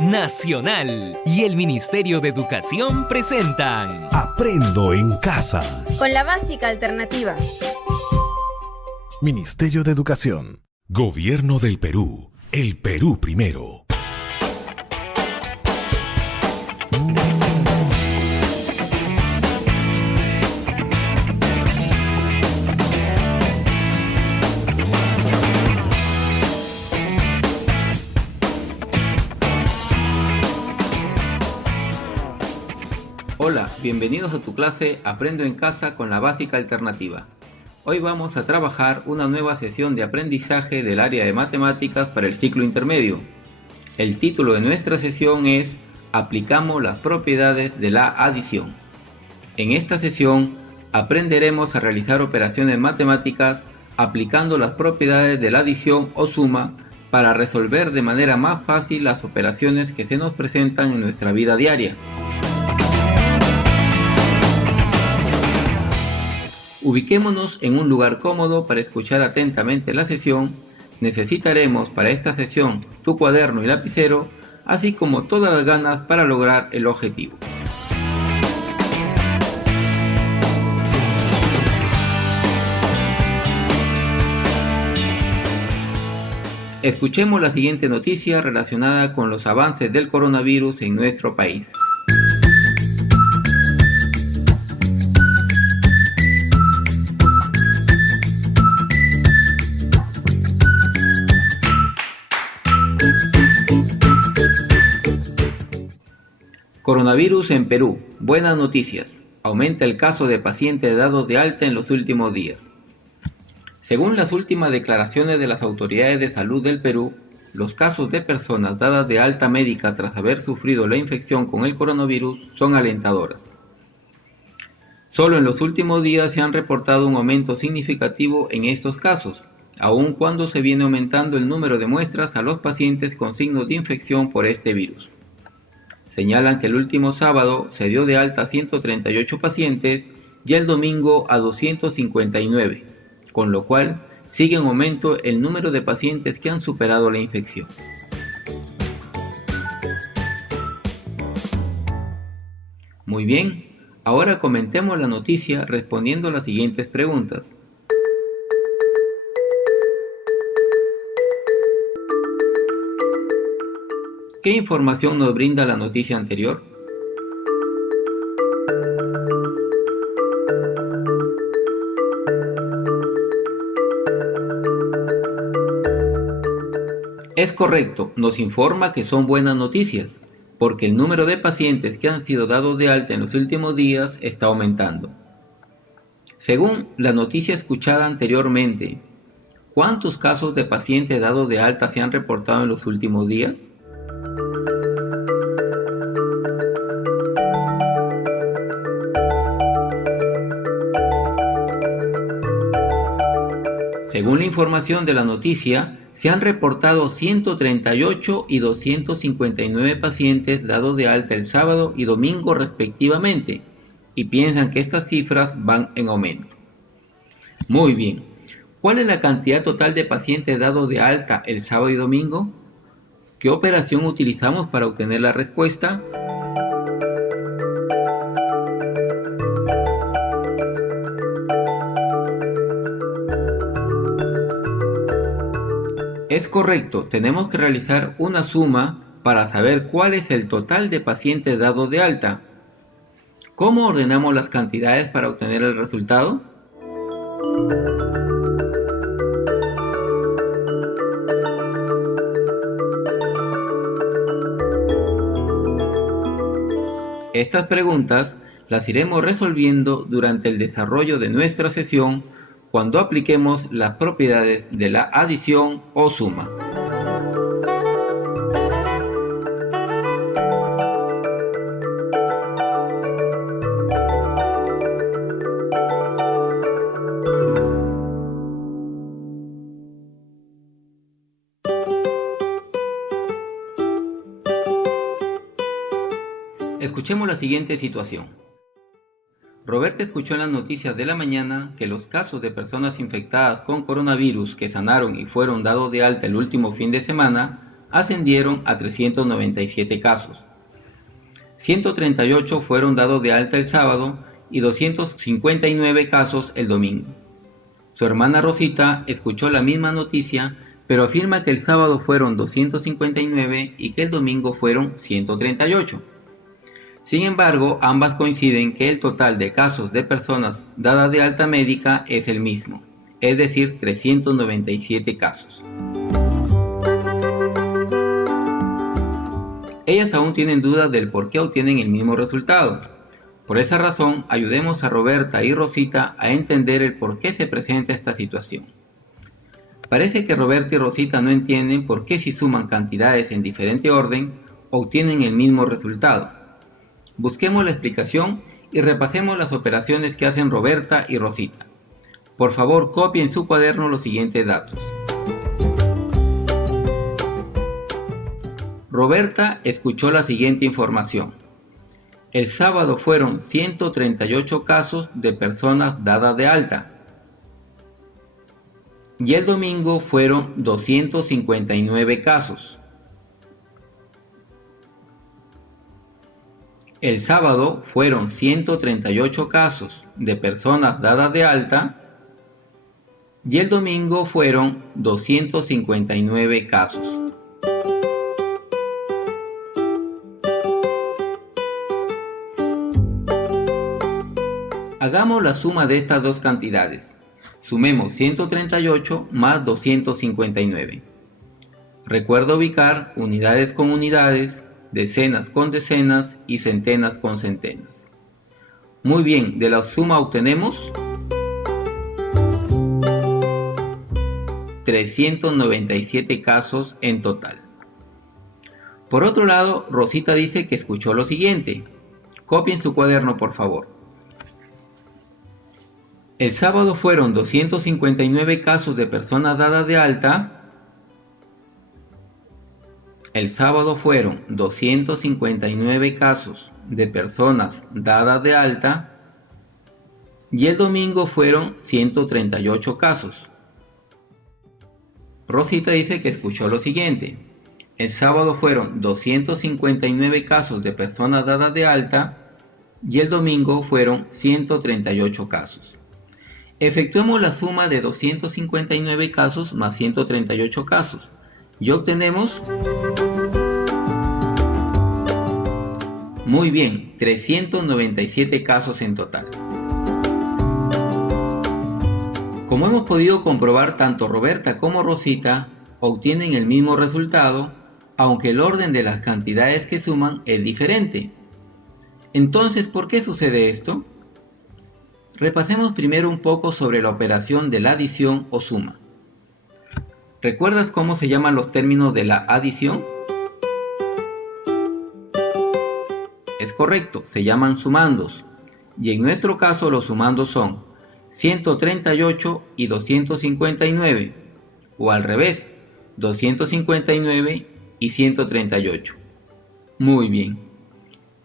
Nacional y el Ministerio de Educación presentan Aprendo en Casa con la básica alternativa. Ministerio de Educación. Gobierno del Perú. El Perú primero. Hola, bienvenidos a tu clase Aprendo en Casa con la básica alternativa. Hoy vamos a trabajar una nueva sesión de aprendizaje del área de matemáticas para el ciclo intermedio. El título de nuestra sesión es Aplicamos las propiedades de la adición. En esta sesión aprenderemos a realizar operaciones matemáticas aplicando las propiedades de la adición o suma para resolver de manera más fácil las operaciones que se nos presentan en nuestra vida diaria. Ubiquémonos en un lugar cómodo para escuchar atentamente la sesión. Necesitaremos para esta sesión tu cuaderno y lapicero, así como todas las ganas para lograr el objetivo. Escuchemos la siguiente noticia relacionada con los avances del coronavirus en nuestro país. Coronavirus en Perú. Buenas noticias. Aumenta el caso de pacientes dados de alta en los últimos días. Según las últimas declaraciones de las autoridades de salud del Perú, los casos de personas dadas de alta médica tras haber sufrido la infección con el coronavirus son alentadoras. Solo en los últimos días se han reportado un aumento significativo en estos casos, aun cuando se viene aumentando el número de muestras a los pacientes con signos de infección por este virus. Señalan que el último sábado se dio de alta a 138 pacientes y el domingo a 259, con lo cual sigue en aumento el número de pacientes que han superado la infección. Muy bien, ahora comentemos la noticia respondiendo las siguientes preguntas. ¿Qué información nos brinda la noticia anterior? Es correcto, nos informa que son buenas noticias, porque el número de pacientes que han sido dados de alta en los últimos días está aumentando. Según la noticia escuchada anteriormente, ¿cuántos casos de pacientes dados de alta se han reportado en los últimos días? Según la información de la noticia, se han reportado 138 y 259 pacientes dados de alta el sábado y domingo respectivamente, y piensan que estas cifras van en aumento. Muy bien, ¿cuál es la cantidad total de pacientes dados de alta el sábado y domingo? ¿Qué operación utilizamos para obtener la respuesta? Es correcto, tenemos que realizar una suma para saber cuál es el total de pacientes dados de alta. ¿Cómo ordenamos las cantidades para obtener el resultado? Estas preguntas las iremos resolviendo durante el desarrollo de nuestra sesión cuando apliquemos las propiedades de la adición o suma. Escuchemos la siguiente situación. Roberta escuchó en las noticias de la mañana que los casos de personas infectadas con coronavirus que sanaron y fueron dados de alta el último fin de semana ascendieron a 397 casos. 138 fueron dados de alta el sábado y 259 casos el domingo. Su hermana Rosita escuchó la misma noticia, pero afirma que el sábado fueron 259 y que el domingo fueron 138. Sin embargo, ambas coinciden que el total de casos de personas dadas de alta médica es el mismo, es decir, 397 casos. Ellas aún tienen dudas del por qué obtienen el mismo resultado. Por esa razón, ayudemos a Roberta y Rosita a entender el por qué se presenta esta situación. Parece que Roberta y Rosita no entienden por qué si suman cantidades en diferente orden, obtienen el mismo resultado. Busquemos la explicación y repasemos las operaciones que hacen Roberta y Rosita. Por favor, copien en su cuaderno los siguientes datos. Roberta escuchó la siguiente información. El sábado fueron 138 casos de personas dadas de alta. Y el domingo fueron 259 casos. El sábado fueron 138 casos de personas dadas de alta y el domingo fueron 259 casos. Hagamos la suma de estas dos cantidades. Sumemos 138 más 259. Recuerda ubicar unidades con unidades, decenas con decenas y centenas con centenas. Muy bien, de la suma obtenemos 397 casos en total. Por otro lado, Rosita dice que escuchó lo siguiente. Copien su cuaderno, por favor. El sábado fueron 259 casos de personas dadas de alta. El sábado fueron 259 casos de personas dadas de alta. Y el domingo fueron 138 casos. Rosita dice que escuchó lo siguiente. El sábado fueron 259 casos de personas dadas de alta. Y el domingo fueron 138 casos. Efectuemos la suma de 259 casos más 138 casos y obtenemos, muy bien, 397 casos en total. Como hemos podido comprobar, tanto Roberta como Rosita obtienen el mismo resultado, aunque el orden de las cantidades que suman es diferente. Entonces, ¿por qué sucede esto? Repasemos primero un poco sobre la operación de la adición o suma. ¿Recuerdas cómo se llaman los términos de la adición? Es correcto, se llaman sumandos. Y en nuestro caso los sumandos son 138 y 259. O al revés, 259 y 138. Muy bien.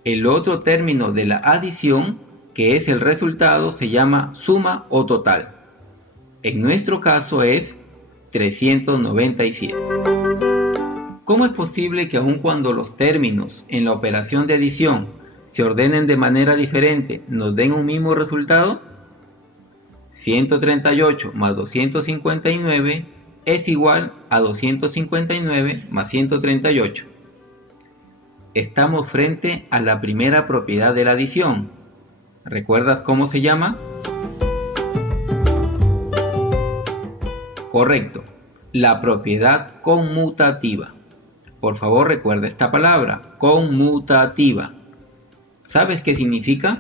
El otro término de la adición, que es el resultado, se llama suma o total. En nuestro caso es 397. ¿Cómo es posible que aun cuando los términos en la operación de adición se ordenen de manera diferente, nos den un mismo resultado? 138 más 259 es igual a 259 más 138. Estamos frente a la primera propiedad de la adición. ¿Recuerdas cómo se llama? Correcto, la propiedad conmutativa. Por favor, recuerda esta palabra, conmutativa. ¿Sabes qué significa?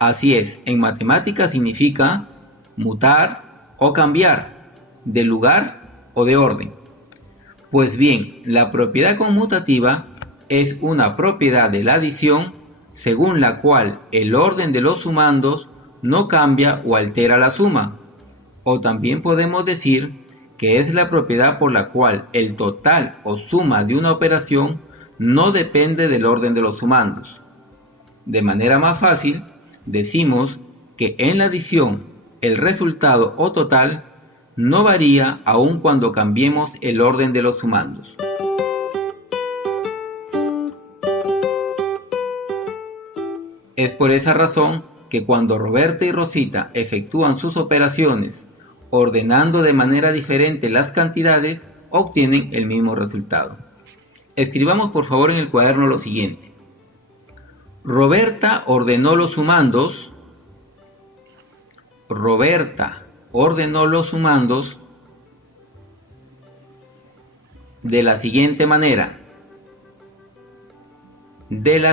Así es, en matemáticas significa mutar o cambiar, de lugar o de orden. Pues bien, la propiedad conmutativa es una propiedad de la adición según la cual el orden de los sumandos no cambia o altera la suma. O también podemos decir que es la propiedad por la cual el total o suma de una operación no depende del orden de los sumandos. De manera más fácil, decimos que en la adición el resultado o total no varía aun cuando cambiemos el orden de los sumandos. Es por esa razón que cuando Roberta y Rosita efectúan sus operaciones ordenando de manera diferente las cantidades, obtienen el mismo resultado. Escribamos por favor en el cuaderno lo siguiente. Roberta ordenó los sumandos. Roberta ordenó los sumandos de la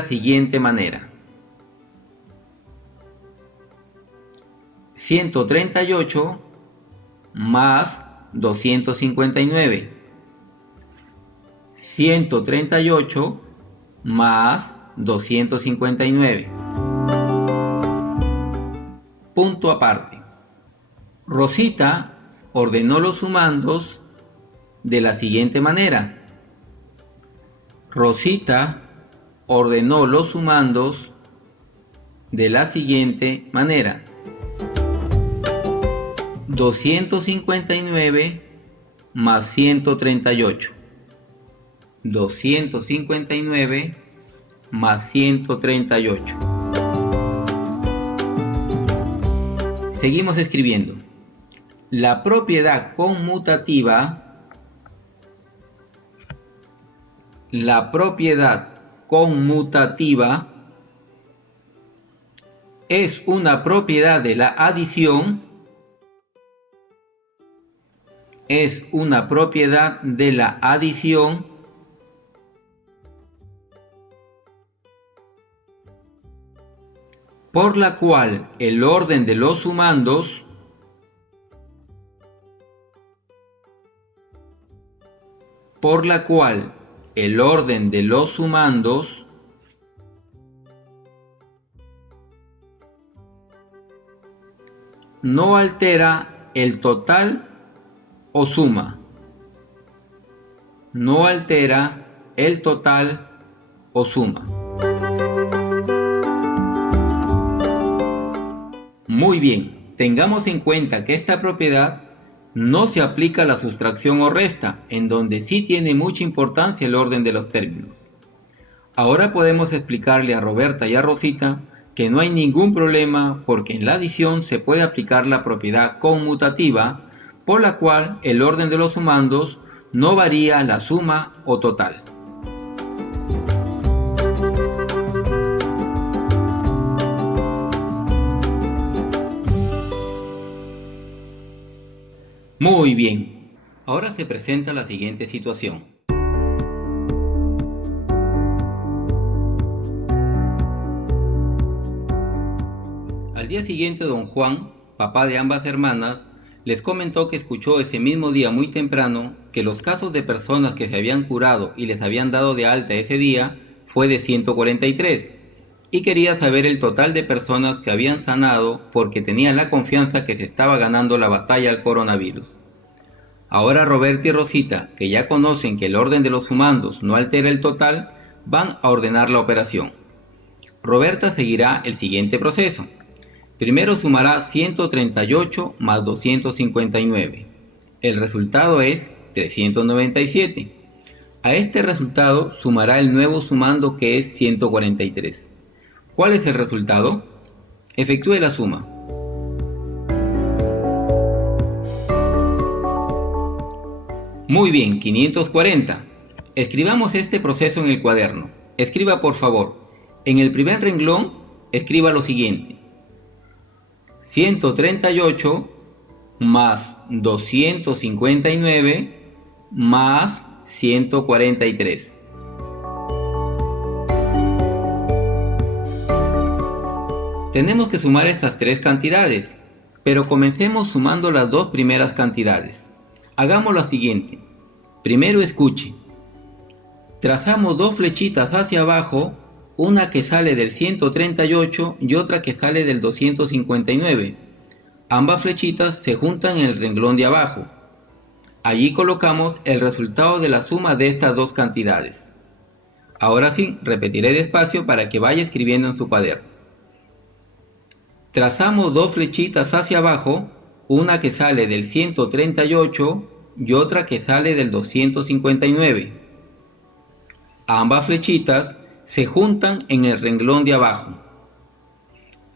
siguiente manera. 138 más 259. 138 más 259. Punto aparte. Rosita ordenó los sumandos de la siguiente manera. Rosita ordenó los sumandos de la siguiente manera. 259 más 138. 259 más 138. Seguimos escribiendo. La propiedad conmutativa es una propiedad de la adición. Es una propiedad de la adición por la cual el orden de los sumandos no altera el total o suma. No altera el total o suma. Muy bien, tengamos en cuenta que esta propiedad no se aplica a la sustracción o resta, en donde sí tiene mucha importancia el orden de los términos. Ahora podemos explicarle a Roberta y a Rosita que no hay ningún problema porque en la adición se puede aplicar la propiedad conmutativa, por la cual el orden de los sumandos no varía la suma o total. Muy bien, ahora se presenta la siguiente situación. Al día siguiente, don Juan, papá de ambas hermanas, les comentó que escuchó ese mismo día muy temprano que los casos de personas que se habían curado y les habían dado de alta ese día fue de 143 y quería saber el total de personas que habían sanado porque tenía la confianza que se estaba ganando la batalla al coronavirus. Ahora Roberta y Rosita, que ya conocen que el orden de los sumandos no altera el total, van a ordenar la operación. Roberta seguirá el siguiente proceso. Primero sumará 138 más 259. El resultado es 397. A este resultado sumará el nuevo sumando que es 143. ¿Cuál es el resultado? Efectúe la suma. Muy bien, 540. Escribamos este proceso en el cuaderno. Escriba por favor. En el primer renglón, escriba lo siguiente. 138 más 259 más 143. Tenemos que sumar estas tres cantidades, pero comencemos sumando las dos primeras cantidades. Hagamos lo siguiente. Primero escuche. Trazamos dos flechitas hacia abajo, una que sale del 138 y otra que sale del 259. Ambas flechitas se juntan en el renglón de abajo. Allí colocamos el resultado de la suma de estas dos cantidades. Ahora sí, repetiré despacio para que vaya escribiendo en su cuaderno. Trazamos dos flechitas hacia abajo, una que sale del 138 y otra que sale del 259. Ambas flechitas se juntan en el renglón de abajo.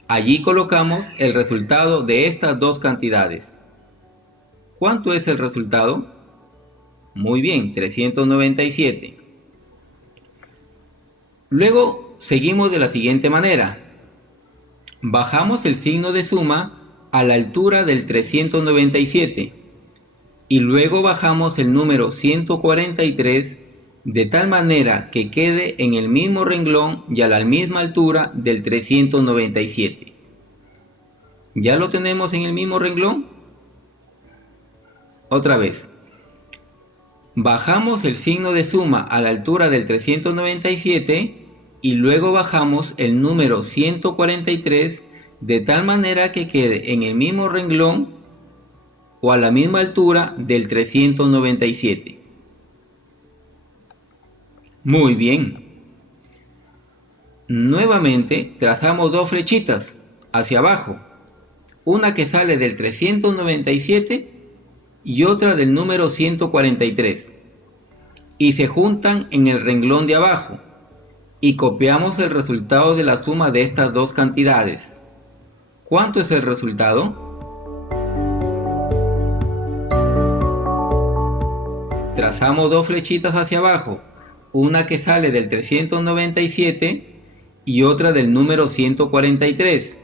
Allí colocamos el resultado de estas dos cantidades. ¿Cuánto es el resultado? Muy bien, 397. Luego seguimos de la siguiente manera. Bajamos el signo de suma a la altura del 397 y luego bajamos el número 143 de tal manera que quede en el mismo renglón y a la misma altura del 397. ¿Ya lo tenemos en el mismo renglón? Otra vez. Bajamos el signo de suma a la altura del 397 y luego bajamos el número 143 de tal manera que quede en el mismo renglón o a la misma altura del 397. Muy bien. Nuevamente trazamos dos flechitas hacia abajo, una que sale del 397 y otra del número 143, y se juntan en el renglón de abajo, y copiamos el resultado de la suma de estas dos cantidades. ¿Cuánto es el resultado? Trazamos dos flechitas hacia abajo, una que sale del 397 y otra del número 143,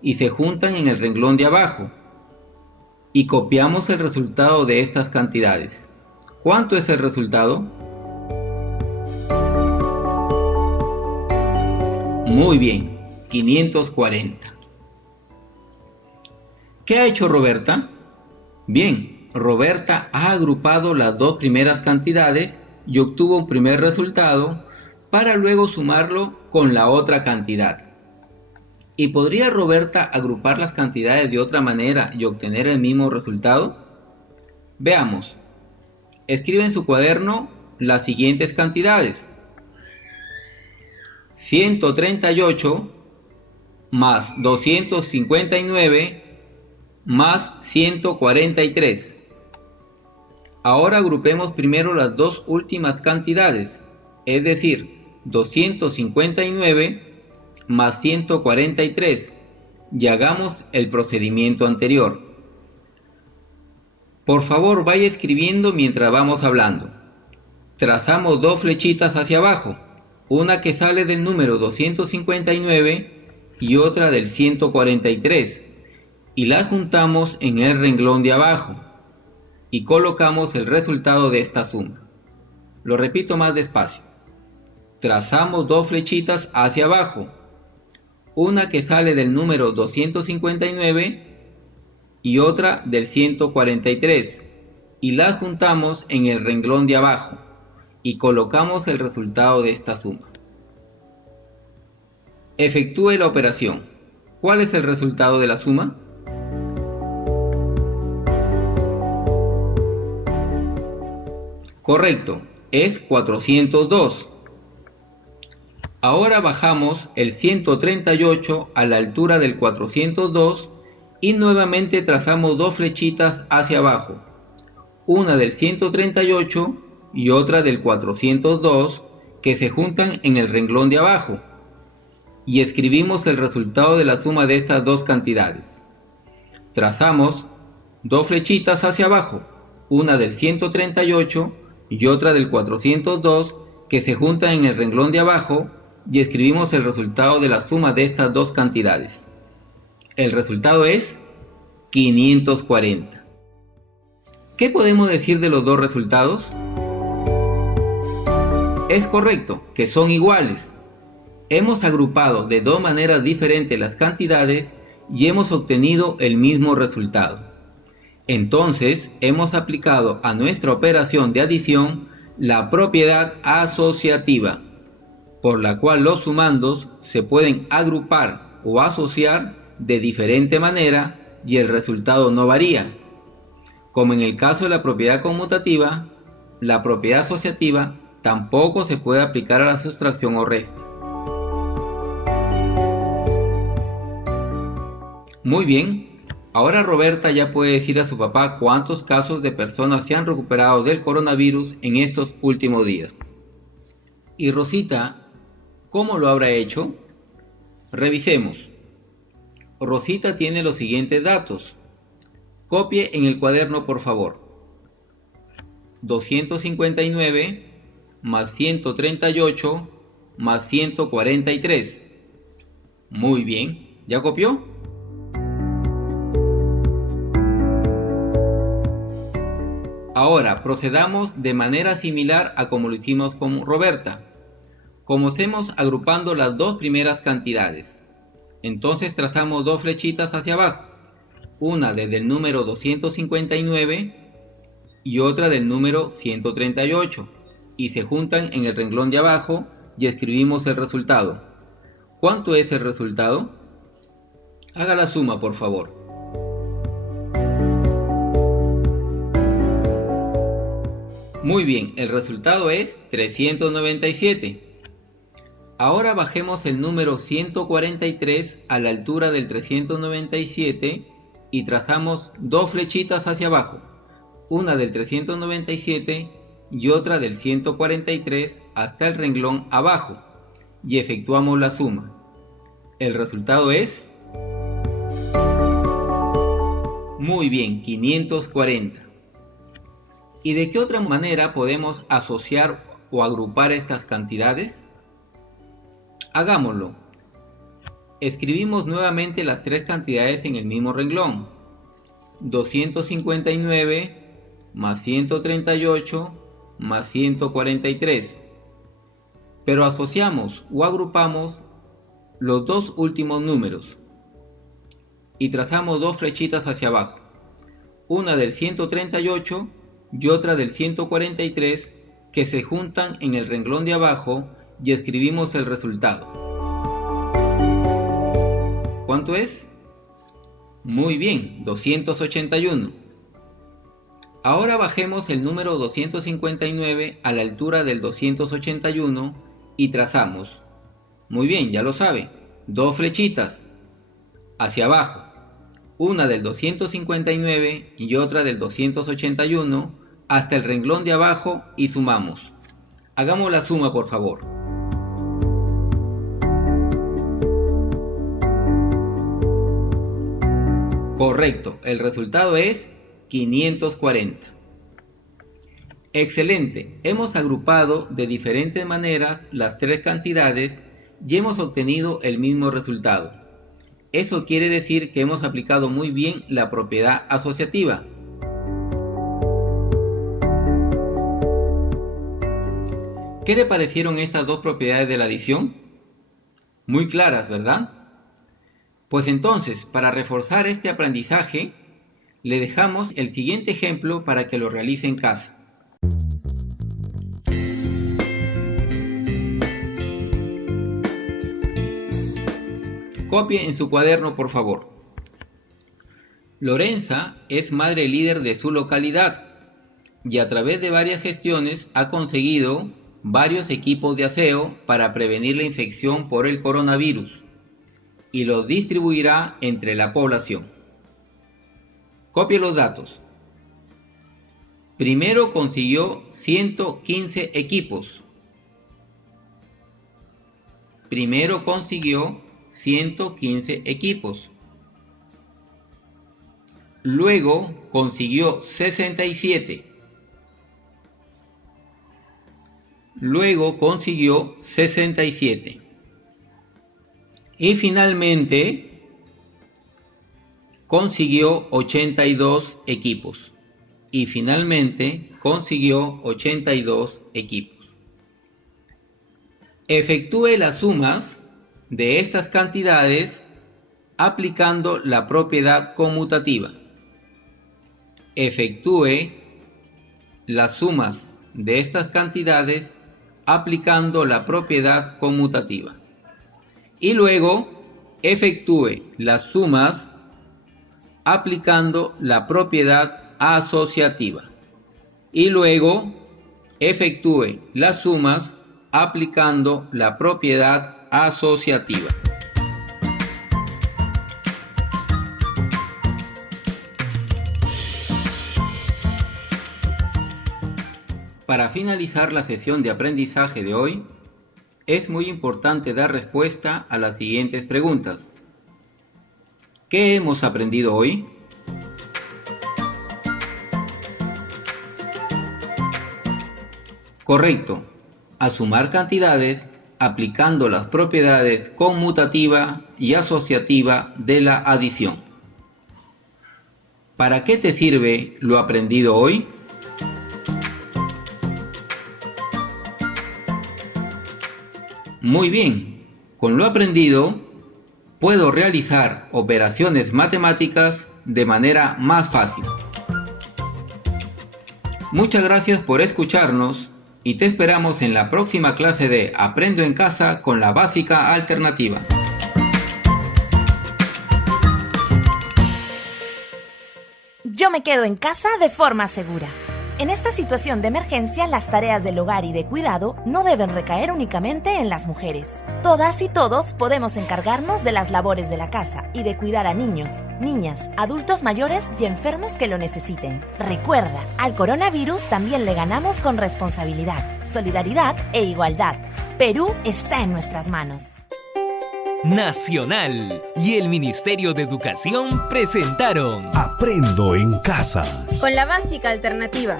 y se juntan en el renglón de abajo, y copiamos el resultado de estas cantidades. ¿Cuánto es el resultado? Muy bien, 540. ¿Qué ha hecho Roberta? Bien, Roberta ha agrupado las dos primeras cantidades y obtuvo un primer resultado para luego sumarlo con la otra cantidad. ¿Y podría Roberta agrupar las cantidades de otra manera y obtener el mismo resultado? Veamos. Escribe en su cuaderno las siguientes cantidades: 138 más 259 más 143. Ahora agrupemos primero las dos últimas cantidades, es decir, 259 más 143, y hagamos el procedimiento anterior. Por favor, vaya escribiendo mientras vamos hablando. Trazamos dos flechitas hacia abajo, una que sale del número 259 y otra del 143, y las juntamos en el renglón de abajo, y colocamos el resultado de esta suma. Lo repito más despacio. Trazamos dos flechitas hacia abajo, una que sale del número 259 y otra del 143, y las juntamos en el renglón de abajo, y colocamos el resultado de esta suma. Efectúe la operación. ¿Cuál es el resultado de la suma? Correcto, es 402. Ahora bajamos el 138 a la altura del 402 y nuevamente trazamos dos flechitas hacia abajo, una del 138 y otra del 402, que se juntan en el renglón de abajo, y escribimos el resultado de la suma de estas dos cantidades. Trazamos dos flechitas hacia abajo, una del 138 y otra del 402, que se juntan en el renglón de abajo, y escribimos el resultado de la suma de estas dos cantidades. El resultado es 540. ¿Qué podemos decir de los dos resultados? Es correcto, que son iguales. Hemos agrupado de dos maneras diferentes las cantidades y hemos obtenido el mismo resultado. Entonces, hemos aplicado a nuestra operación de adición la propiedad asociativa, por la cual los sumandos se pueden agrupar o asociar de diferente manera y el resultado no varía. Como en el caso de la propiedad conmutativa, la propiedad asociativa tampoco se puede aplicar a la sustracción o resta. Muy bien, Ahora Roberta ya puede decir a su papá cuántos casos de personas se han recuperado del coronavirus en estos últimos días. Y Rosita, ¿cómo lo habrá hecho? Revisemos. Rosita tiene los siguientes datos. Copie en el cuaderno, por favor. 259 más 138 más 143. Muy bien, ¿ya copió? Ahora procedamos de manera similar a como lo hicimos con Roberta. Comencemos agrupando las dos primeras cantidades. Entonces trazamos dos flechitas hacia abajo, una desde el número 259 y otra del número 138, y se juntan en el renglón de abajo y escribimos el resultado. ¿Cuánto es el resultado? Haga la suma, por favor. Muy bien, el resultado es 397. Ahora bajemos el número 143 a la altura del 397 y trazamos dos flechitas hacia abajo, una del 397 y otra del 143 hasta el renglón abajo, y efectuamos la suma. El resultado es... Muy bien, 540. ¿Y de qué otra manera podemos asociar o agrupar estas cantidades? Hagámoslo. Escribimos nuevamente las tres cantidades en el mismo renglón. 259 más 138 más 143. Pero asociamos o agrupamos los dos últimos números y trazamos dos flechitas hacia abajo, una del 138 y otra del 143, que se juntan en el renglón de abajo y escribimos el resultado. ¿Cuánto es? Muy bien, 281. Ahora bajemos el número 259 a la altura del 281 y trazamos. Muy bien, ya lo sabe, dos flechitas hacia abajo, una del 259 y otra del 281 hasta el renglón de abajo y sumamos. Hagamos la suma, por favor. Correcto, el resultado es 540. Excelente, hemos agrupado de diferentes maneras las tres cantidades y hemos obtenido el mismo resultado. Eso quiere decir que hemos aplicado muy bien la propiedad asociativa. ¿Qué le parecieron estas dos propiedades de la adición? Muy claras, ¿verdad? Pues entonces, para reforzar este aprendizaje, le dejamos el siguiente ejemplo para que lo realice en casa. Copie en su cuaderno, por favor. Lorenza es madre líder de su localidad y a través de varias gestiones ha conseguido varios equipos de aseo para prevenir la infección por el coronavirus y los distribuirá entre la población. Copie los datos. Primero consiguió 115 equipos. Primero consiguió 115 equipos. Luego consiguió 67. Luego consiguió 67. Y finalmente consiguió 82 equipos. Y finalmente consiguió 82 equipos. Efectúe las sumas de estas cantidades aplicando la propiedad conmutativa. Efectúe las sumas de estas cantidades aplicando la propiedad conmutativa. Y luego efectúe las sumas aplicando la propiedad asociativa. Y luego efectúe las sumas aplicando la propiedad asociativa. Para finalizar la sesión de aprendizaje de hoy, es muy importante dar respuesta a las siguientes preguntas. ¿Qué hemos aprendido hoy? Correcto. A sumar cantidades aplicando las propiedades conmutativa y asociativa de la adición. ¿Para qué te sirve lo aprendido hoy? Muy bien, con lo aprendido puedo realizar operaciones matemáticas de manera más fácil. Muchas gracias por escucharnos y te esperamos en la próxima clase de Aprendo en Casa con la básica alternativa. Yo me quedo en casa de forma segura. En esta situación de emergencia, las tareas del hogar y de cuidado no deben recaer únicamente en las mujeres. Todas y todos podemos encargarnos de las labores de la casa y de cuidar a niños, niñas, adultos mayores y enfermos que lo necesiten. Recuerda, al coronavirus también le ganamos con responsabilidad, solidaridad e igualdad. Perú está en nuestras manos. Nacional y el Ministerio de Educación presentaron Aprendo en Casa. Con la básica alternativa.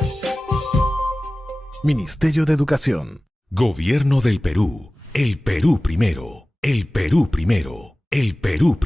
Ministerio de Educación. Gobierno del Perú. El Perú primero. El Perú primero. El Perú primero.